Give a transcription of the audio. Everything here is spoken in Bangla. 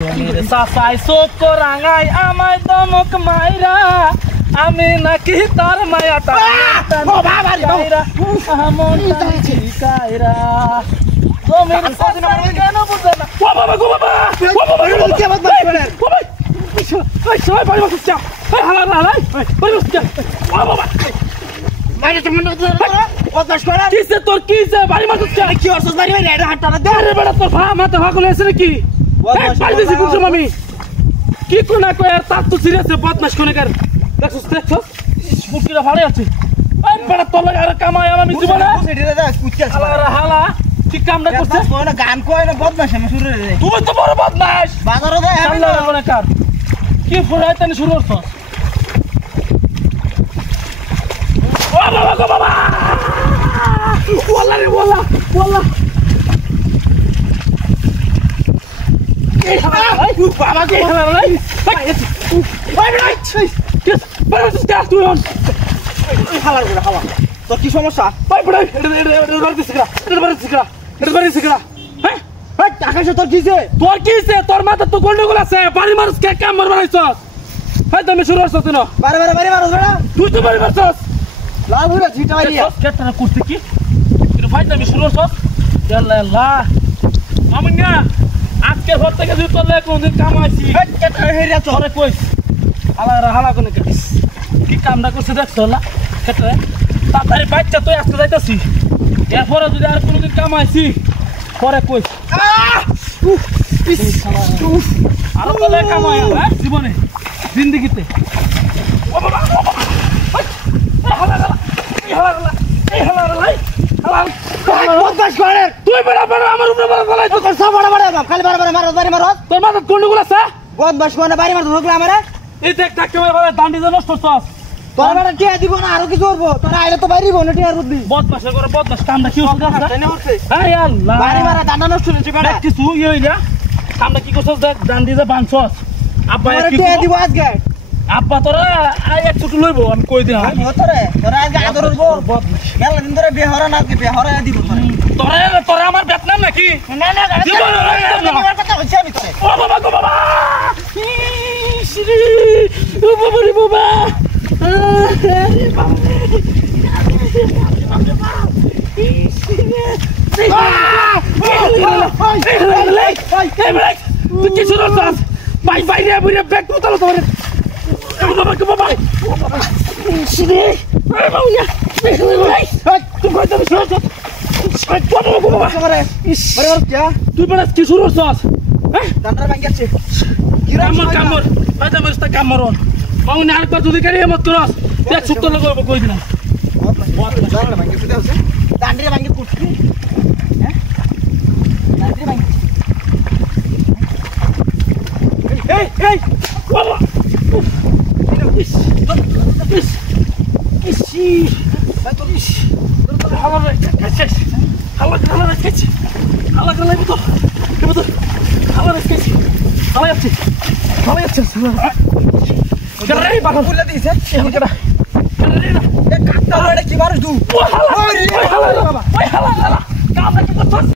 চাচাই চোখ রাঙাই আমায় দমক মাইরা আমি নাকি তার মায়া কেন বুঝে না তোর কি বাড়ি মাছ কি অর্থ বাড়ি হাটটা তোর ভা মাথা ভাগ হয়েছে নাকি আমি কি কোনা কয় তার তো সিরিয়াস বদমাশ কোনাকার দেখছস দেখছস মুখটা ভালো আছে এই বড় তোর লাগা আর কামাই আমি জীবনে হালা হালা কি কামটা করছিস কোন গান কয় না বদমাশ আমি শুরু রে তুই তো বড় বদমাশ বাজারে দে আমি কোনাকার কি ফুরাইতানি শুরু করছস ও বাবা গো বাবা ওয়াল্লা রে ওয়াল্লা ওয়াল্লা বাবা কে হালা তোর কি সমস্যা আকাশে তোর কিছে তোর কিছে তোর মাথা তো গন্ডগোল আছে বাড়ি মানুষ কে কাম মার বানাইছস হ্যাঁ তুমি শুরু করছস তুই না বারে বারে বাড়ি মানুষ বেড়া তুই তো বাড়ি মারছস লাল হইরা ঝিটা মারিয়া কেটনা করতে কি তুই ফাইট আমি শুরু করছস আল্লাহ আল্লাহ আমি না আজকে ঘর থেকে তুই তোর লাগে কোনদিন কামাইছি কেটনা হেরিয়া তোরে কইস হালা হালা কোনে কাটিস কি কামটা করছিস দেখছ না কেটনা তাড়াতাড়ি বাচ্চা তুই আজকে যাইতাছি এরপরে যদি আর কোনদিন কামাইছি পরে কইস আরো তো লে কামাই জীবনে জিন্দেগিতে ও বাবা ও বাবা হালা হালা হালা হালা হালা তুই বড় বড় আমার উপরে বড় ফলাই তো সব বড় বড় খালি বড় বড় মারো বাড়ি মারো তোর মাথা গন্ডগোল আছে বদমাশ কোনা বাড়ি মারতে ঢোকলা আমারে এই দেখ টাকা বড় দান্ডি দে নষ্ট করছস তোর বড় টিয়া দিব না আরো কিছু করব তোর আইলে তো বাইরে বনে টিয়ার বুদ্ধি বদমাশের করে বদমাশ কামটা কি হচ্ছে জানি হচ্ছে আয় আল্লাহ বাড়ি মারা দান্ডা নষ্ট হচ্ছে বেটা কিছু ই হইলা কামটা কি করছস দেখ দান্ডি দে বানছস আব্বা কি টিয়া দিব আজকে আব্বা তোরা আই এক ছুটু লইবো আমি কই দিলাম আমি তোরা আজকে আদর করব বদমাশ মেলা দিন ধরে বেহরা না কি বেহরা দিব তোরা তোরা আমার বেতনাম নাকি না না আমার কথা হচ্ছে আমি তোরে ও বাবা গো বাবা শ্রী ও বাবা রে বাবা তুই কি শুরু করছিস ভাই ভাই রে বুড়ি ব্যাগ তুলো তোর বাবা গো বাবা শ্রী আরে বাউয়া তুই কই যাবি শুরু তুই বড় কি শুরু করছিস হ্যাঁ দান্ডা ভাঙিয়াছে কি কামর কামর আজা মস্ত কামরন মাউনে আরেকবার যদি করি মত করস দেখ ছুট লাগব কই দিলাম দান্ডা ভাঙিয়াছে দেছে দান্ডা ভাঙি কুটছি হ্যাঁ দান্ডা ভাঙিয়াছে এই এই বাবা ইস ইসি তোর হালা রে কাছেস হালা রে কাছে হালা রে তো কেবো হালা রে কাছে হালা যাচ্ছে কেরে বাবা ফুলা দিছে কেরে কেরে এ কাটটা রে কি মারছ তুই ওই হালা বাবা ওই হালা কাম কি করছস